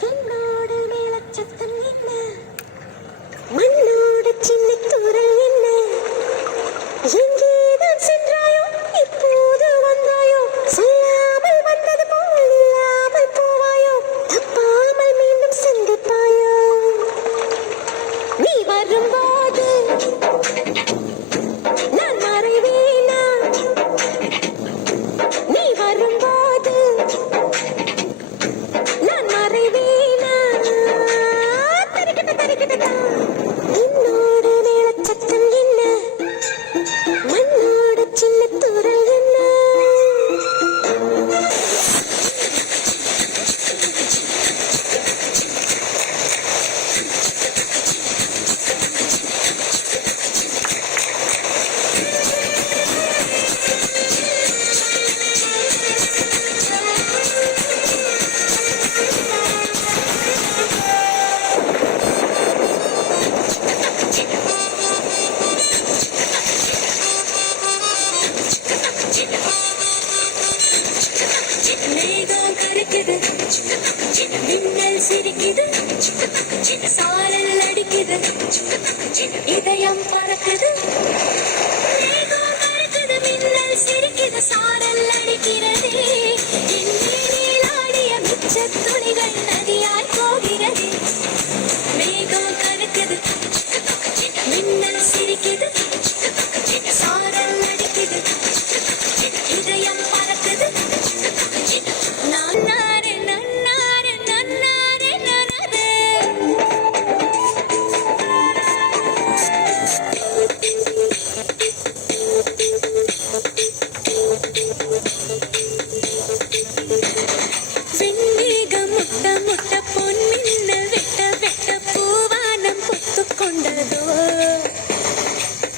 என்னோடு மேலச்சத்தம் என்ன மண்ணோடு சின்ன தூரல் என்ன எங்கேதான் சென்றாயோ இப்போது வந்தாயோ சொல்லாமல் வந்தது போல் இல்லாமல் போவாயோ தப்பாமல் மீண்டும் சந்திப்பாயோ நீ வரும்போது நான் மறைவேனா நீ வரும்போது நான் மறைவேனா தரிக்கிட்ட என்னோடு மேலச்சத்தம் என்ன மண்ணோடு சின்ன தூரல் என்ன மேகம் கருக்குது மின்னல் சிரிக்குது சாரல் அடிக்குது இதயம் பறக்குது மேகம் கருக்குது மின்னல் சிரிக்குது சாரல் அடிக்கிறது நீலாடிய மிச்ச துளிகள் நதியாய் போகிறது மேகம் கருக்குது மின்னல் சிரிக்குது சாரல் அடிக்குது இதயம் பறக்குது நன்னாரே நன்னாரே நன்னாரே நன்னாரே வெண்மேகம் முட்ட முட்ட பொன்மின்னல் வெட்ட வெட்ட பூவானம் பொத்துக்கொண்டதோ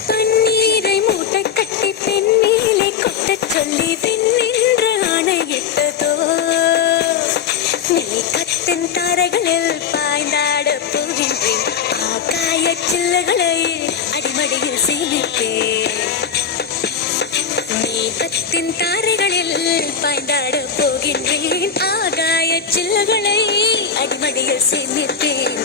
பன்னீரை மூட்டை கட்டி பெண் மேலே கொட்டச் சொல்லி வெண்ணின்ற ஆணையிட்டதோ நீ கத்தின் தாரைகளில் பாய்ந்தாட போகின்றேன் ஆகாய சில்லுகளை அடிமடியில் சேமிப்பேன் நீ கத்தின் தாரைகளில் பாய்ந்தாட போகின்றேன் ஆகாய சில்லுகளை அடிமடியில் சேமிப்பேன்